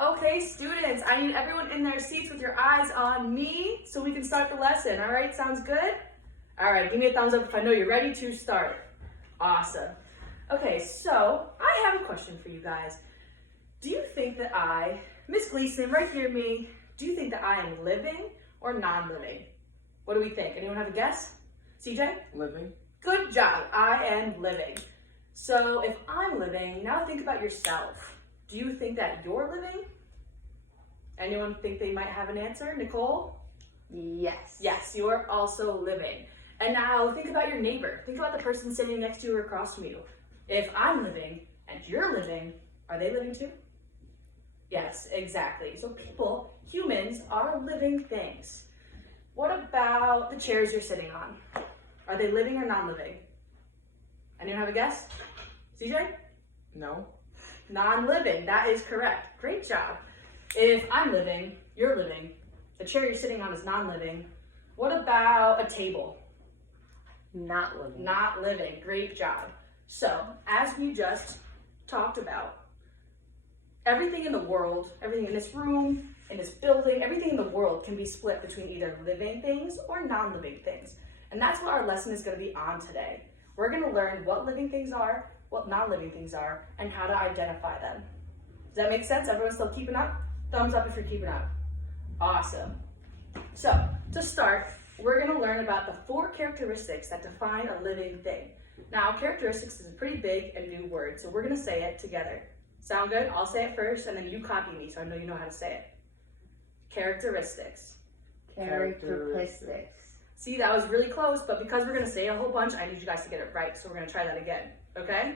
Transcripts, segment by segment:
Okay, students, I need everyone in their seats with your eyes on me so we can start the lesson. All right, sounds good? All right, give me a thumbs up if I know you're ready to start. Awesome. Okay, so I have a question for you guys. Do you think that Miss Gleason, right here me, do you think that I am living or non-living? What do we think? Anyone have a guess? CJ? Living. Good job, I am living. So if I'm living, now think about yourself. Do you think that you're living? Anyone think they might have an answer? Nicole? Yes. Yes, you're also living. And now think about your neighbor. Think about the person sitting next to you or across from you. If I'm living and you're living, are they living too? Yes, exactly. So people, humans, are living things. What about the chairs you're sitting on? Are they living or non-living? Anyone have a guess? CJ? No. Non-living, that is correct. Great job. If I'm living, you're living, the chair you're sitting on is non-living. What about a table? Not living. Not living, great job. So, as we just talked about, everything in the world, everything in this room, in this building, everything in the world can be split between either living things or non-living things. And that's what our lesson is going to be on today. We're going to learn what living things are, what non-living things are, and how to identify them. Does that make sense? Everyone still keeping up? Thumbs up if you're keeping up. Awesome. So, to start, we're going to learn about the 4 characteristics that define a living thing. Now, characteristics is a pretty big and new word, so we're going to say it together. Sound good? I'll say it first, and then you copy me, so I know you know how to say it. Characteristics. Characteristics. See, that was really close, but because we're going to say it a whole bunch, I need you guys to get it right, so we're going to try that again. Okay?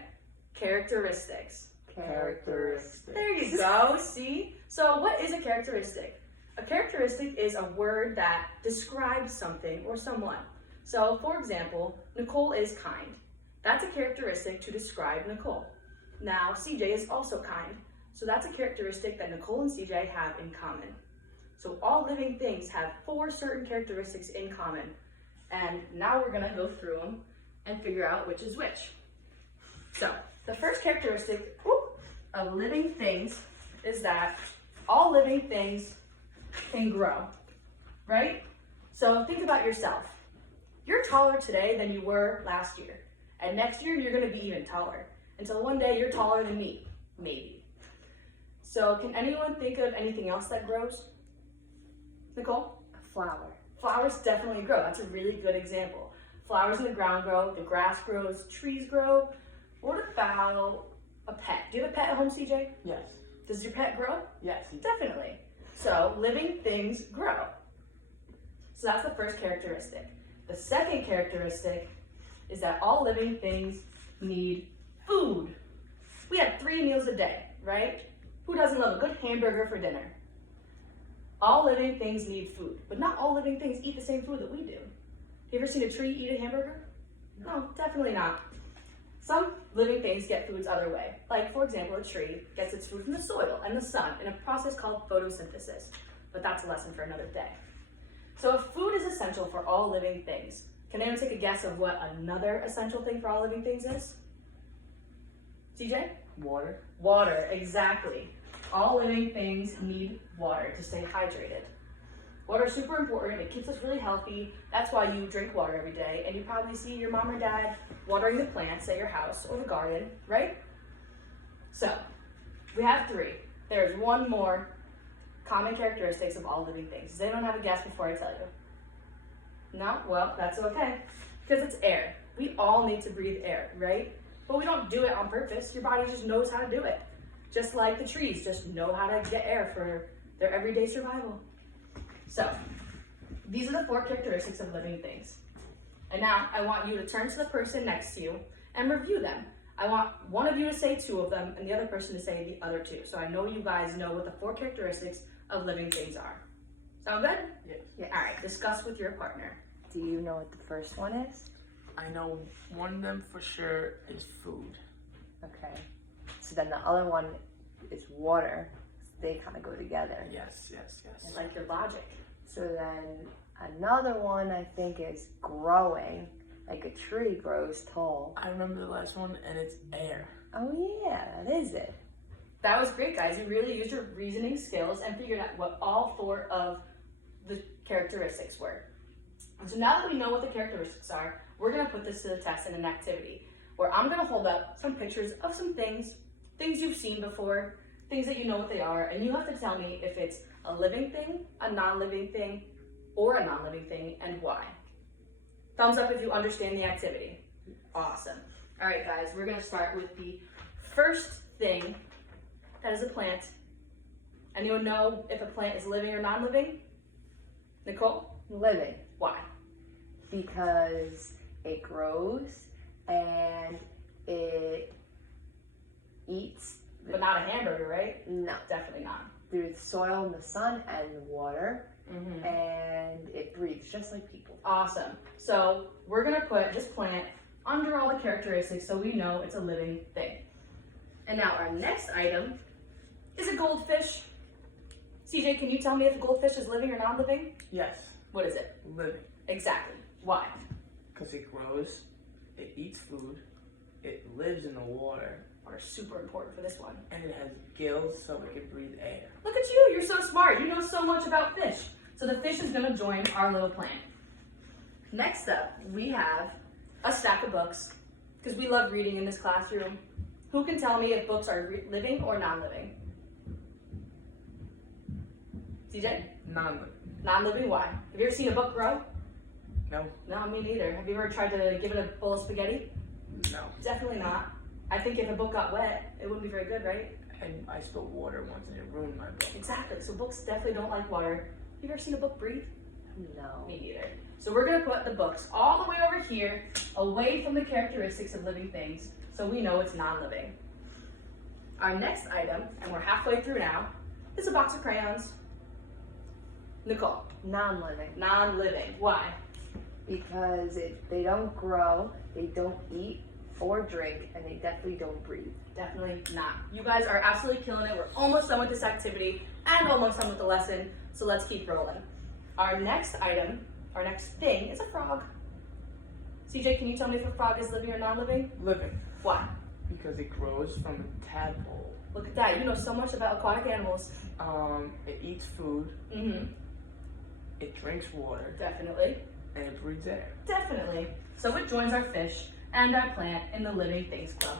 Characteristics. Characteristics. There you go, see? So what is a characteristic? A characteristic is a word that describes something or someone. So, for example, Nicole is kind. That's a characteristic to describe Nicole. Now, CJ is also kind. So that's a characteristic that Nicole and CJ have in common. So all living things have 4 certain characteristics in common. And now we're gonna go through them and figure out which is which. So the first characteristic of living things is that all living things can grow, right? So think about yourself. You're taller today than you were last year. And next year, you're gonna be even taller. Until one day, you're taller than me, maybe. So can anyone think of anything else that grows? Nicole? A flower. Flowers definitely grow. That's a really good example. Flowers in the ground grow, the grass grows, trees grow. What about a pet? Do you have a pet at home, CJ? Yes. Does your pet grow? Yes. Definitely. So living things grow. So that's the first characteristic. The second characteristic is that all living things need food. We have 3 meals a day, right? Who doesn't love a good hamburger for dinner? All living things need food, but not all living things eat the same food that we do. You ever seen a tree eat a hamburger? No, definitely not. Some living things get foods other way. Like, for example, a tree gets its food from the soil and the sun in a process called photosynthesis. But that's a lesson for another day. So if food is essential for all living things, can anyone take a guess of what another essential thing for all living things is? CJ? Water. Water, exactly. All living things need water to stay hydrated. Water is super important. It keeps us really healthy. That's why you drink water every day. And you probably see your mom or dad watering the plants at your house or the garden, right? So, we have 3. There's one more common characteristics of all living things. Does anyone have a guess before I tell you? No? Well, that's okay. Because it's air. We all need to breathe air, right? But we don't do it on purpose. Your body just knows how to do it. Just like the trees just know how to get air for their everyday survival. So, these are the 4 characteristics of living things. And now I want you to turn to the person next to you and review them. I want one of you to say 2 of them and the other person to say the other 2. So I know you guys know what the 4 characteristics of living things are. Sound good? Yes. All right, discuss with your partner. Do you know what the first one is? I know one of them for sure is food. Okay. So then the other one is water. They kind of go together. Yes. I like your logic. So then another one I think is growing. Like a tree grows tall. I remember the last one, and it's air. Oh yeah, that is it. That was great, guys. You really used your reasoning skills and figured out what all 4 of the characteristics were. And so now that we know what the characteristics are, we're gonna put this to the test in an activity where I'm gonna hold up some pictures of some things you've seen before, things that you know what they are, and you have to tell me if it's a living thing, a non-living thing, or a non-living thing, and why. Thumbs up if you understand the activity. Awesome. All right, guys, we're gonna start with the first thing that is a plant. Anyone know if a plant is living or non-living? Nicole? Living. Why? Because it grows and it eats. But not a hamburger, right? No. Definitely not. Through the soil and the sun and the water, Mm-hmm. and it breathes just like people. Awesome. So we're gonna put this plant under all the characteristics so we know it's a living thing. And now our next item is a goldfish. CJ, can you tell me if a goldfish is living or non-living? Yes. What is it? Living. Exactly. Why? Because it grows, it eats food, it lives in the water, Are super important for this one. and it has gills so it can breathe air. Look at you, you're so smart. You know so much about fish. So the fish is gonna join our little plant. Next up, we have a stack of books, because we love reading in this classroom. Who can tell me if books are living or non-living? CJ? Non-living. Non-living, why? Have you ever seen a book grow? No. No, me neither. Have you ever tried to give it a bowl of spaghetti? No. Definitely not. I think if a book got wet, it wouldn't be very good, right? And I spilled water once and it ruined my book. Exactly, so books definitely don't like water. Have you ever seen a book breathe? No. Me neither. So we're gonna put the books all the way over here, away from the characteristics of living things, so we know it's non-living. Our next item, and we're halfway through now, is a box of crayons. Nicole, Non-living. non-living. Why? Because they don't grow, they don't eat or drink, and they definitely don't breathe. Definitely not. You guys are absolutely killing it. We're almost done with this activity and almost done with the lesson, so let's keep rolling. Our next item, our next thing is a frog. CJ, can you tell me if a frog is living or non-living? Living. Why? Because it grows from a tadpole. Look at that. You know so much about aquatic animals. It eats food, Mm-hmm. it drinks water, Definitely. and it breathes air. Definitely. So it joins our fish and our plant in the Living Things Club.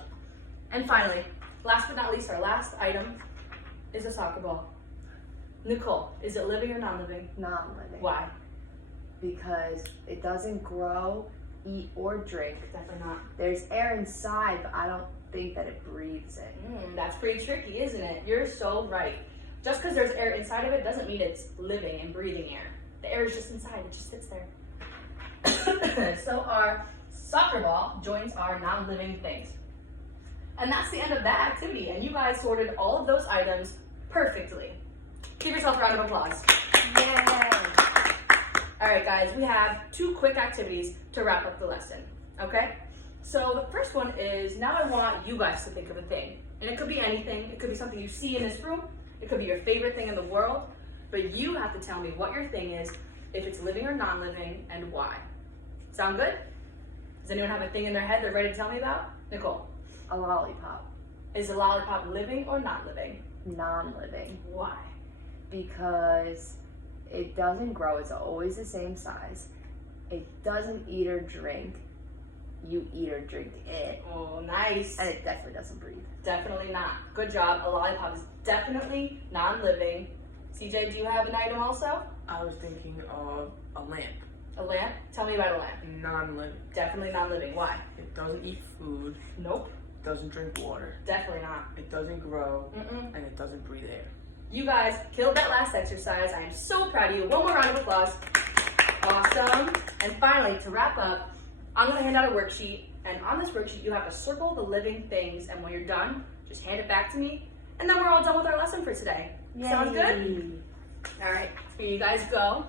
And finally, last but not least, our last item is a soccer ball. Nicole, is it living or non-living? Non-living. Why? Because it doesn't grow, eat, or drink. Definitely not. There's air inside, but I don't think that it breathes it. That's pretty tricky, isn't it? You're so right. Just because there's air inside of it doesn't mean it's living and breathing air. The air is just inside, it just sits there. So our soccer ball joins our non-living things. And that's the end of that activity, and you guys sorted all of those items perfectly. Give yourself a round of applause. Yay! All right, guys, we have 2 quick activities to wrap up the lesson, okay? So the first one is, now I want you guys to think of a thing. And it could be anything. It could be something you see in this room. It could be your favorite thing in the world. But you have to tell me what your thing is, if it's living or non-living, and why. Sound good? Does anyone have a thing in their head they're ready to tell me about? Nicole, A lollipop. is a lollipop living or not living? Non-living. Why? Because it doesn't grow, it's always the same size. It doesn't eat or drink. You eat or drink it. Oh, nice. And it definitely doesn't breathe. Definitely not. Good job. A lollipop is definitely non-living. CJ, do you have an item also? I was thinking of a lamp. A lamp? Tell me about a lamp. Non-living. Definitely non-living. Why? It doesn't eat food, Nope. doesn't drink water, Definitely not. it doesn't grow, Mm-mm. and it doesn't breathe air. You guys killed that last exercise. I am so proud of you. One more round of applause. Awesome. And finally, to wrap up, I'm going to hand out a worksheet. And on this worksheet, you have to circle the living things. And when you're done, just hand it back to me. And then we're all done with our lesson for today. Sounds good? Yay. All right. Here you guys go.